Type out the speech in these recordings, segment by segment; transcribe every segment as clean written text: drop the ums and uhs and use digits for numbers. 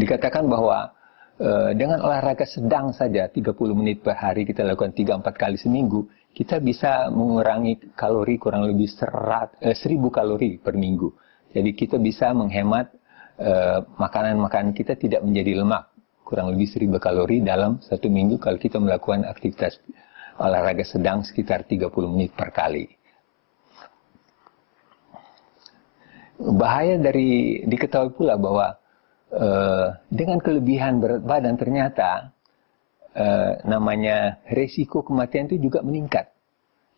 Dikatakan bahwa dengan olahraga sedang saja 30 menit per hari kita lakukan 3-4 kali seminggu, kita bisa mengurangi kalori kurang lebih 1000 kalori per minggu. Jadi kita bisa menghemat makanan-makanan kita tidak menjadi lemak, kurang lebih 1000 kalori dalam 1 minggu kalau kita melakukan aktivitas olahraga sedang sekitar 30 menit per kali. Bahaya dari diketahui pula bahwa dengan kelebihan berat badan ternyata namanya resiko kematian itu juga meningkat.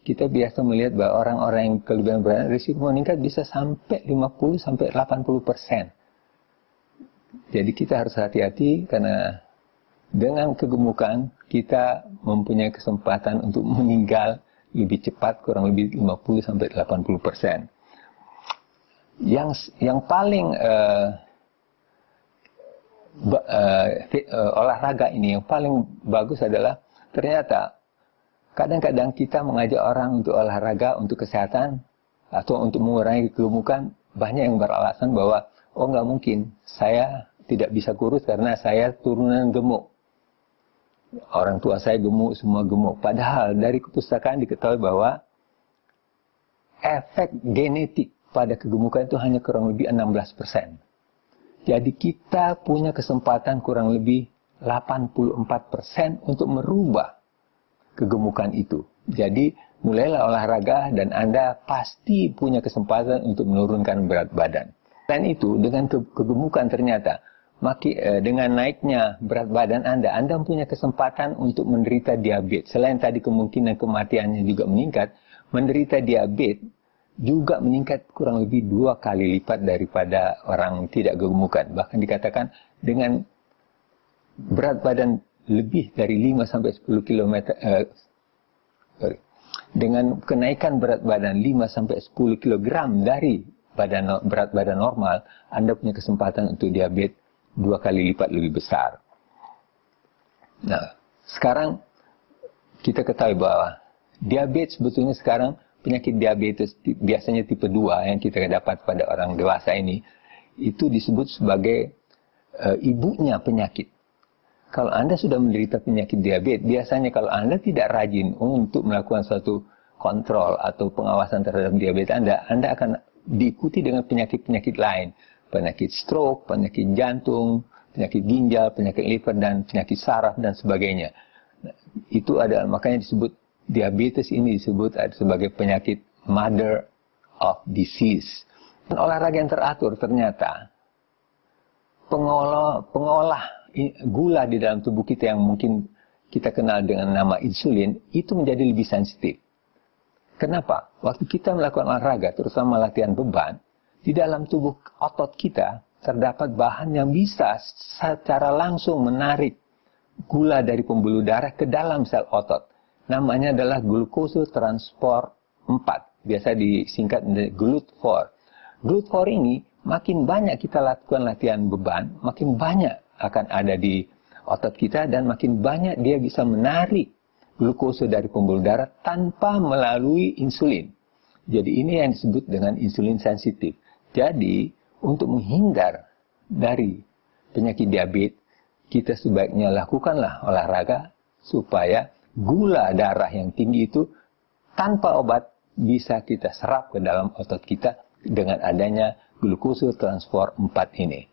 Kita biasa melihat bahwa orang-orang yang kelebihan berat badan resiko meningkat bisa sampai 50-80%. Jadi kita harus hati-hati karena dengan kegemukan kita mempunyai kesempatan untuk meninggal lebih cepat, kurang lebih 50-80%. Yang paling olahraga ini yang paling bagus adalah ternyata kadang-kadang kita mengajak orang untuk olahraga untuk kesehatan atau untuk mengurangi kegemukan, banyak yang beralasan bahwa oh nggak mungkin, saya tidak bisa kurus karena saya turunan gemuk, orang tua saya gemuk, semua gemuk. Padahal dari kepustakaan diketahui bahwa efek genetik pada kegemukan itu hanya kurang lebih 16%. Jadi kita punya kesempatan kurang lebih 84% untuk merubah kegemukan itu. Jadi mulailah olahraga dan Anda pasti punya kesempatan untuk menurunkan berat badan. Dan itu dengan kegemukan ternyata dengan naiknya berat badan Anda punya kesempatan untuk menderita diabetes. Selain tadi kemungkinan kematiannya juga meningkat, menderita diabetes juga meningkat kurang lebih 2 kali lipat daripada orang tidak gemukan. Bahkan dikatakan dengan berat badan lebih dari 5-10 km, dengan kenaikan berat badan 5-10 kg dari berat badan normal, Anda punya kesempatan untuk diabetes 2 kali lipat lebih besar. Nah, sekarang kita ketahui bahwa diabetes sebetulnya sekarang penyakit diabetes biasanya tipe 2 yang kita dapat pada orang dewasa ini, itu disebut sebagai ibunya penyakit. Kalau Anda sudah menderita penyakit diabetes, biasanya kalau Anda tidak rajin untuk melakukan suatu kontrol atau pengawasan terhadap diabetes Anda akan diikuti dengan penyakit-penyakit lain. Penyakit stroke, penyakit jantung, penyakit ginjal, penyakit liver, dan penyakit saraf, dan sebagainya. Nah, itu adalah makanya disebut diabetes ini disebut sebagai penyakit mother of disease. Dan olahraga yang teratur ternyata pengolah gula di dalam tubuh kita yang mungkin kita kenal dengan nama insulin itu menjadi lebih sensitif. Kenapa? Waktu kita melakukan olahraga, terutama latihan beban, di dalam tubuh otot kita terdapat bahan yang bisa secara langsung menarik gula dari pembuluh darah ke dalam sel otot. Namanya adalah glucose transport 4. Biasa disingkat GLUT4. GLUT4 ini makin banyak kita lakukan latihan beban, makin banyak akan ada di otot kita dan makin banyak dia bisa menarik glukosa dari pembuluh darah tanpa melalui insulin. Jadi ini yang disebut dengan insulin sensitif. Jadi untuk menghindar dari penyakit diabetes, kita sebaiknya lakukanlah olahraga supaya gula darah yang tinggi itu tanpa obat bisa kita serap ke dalam otot kita dengan adanya glucose transport 4 ini.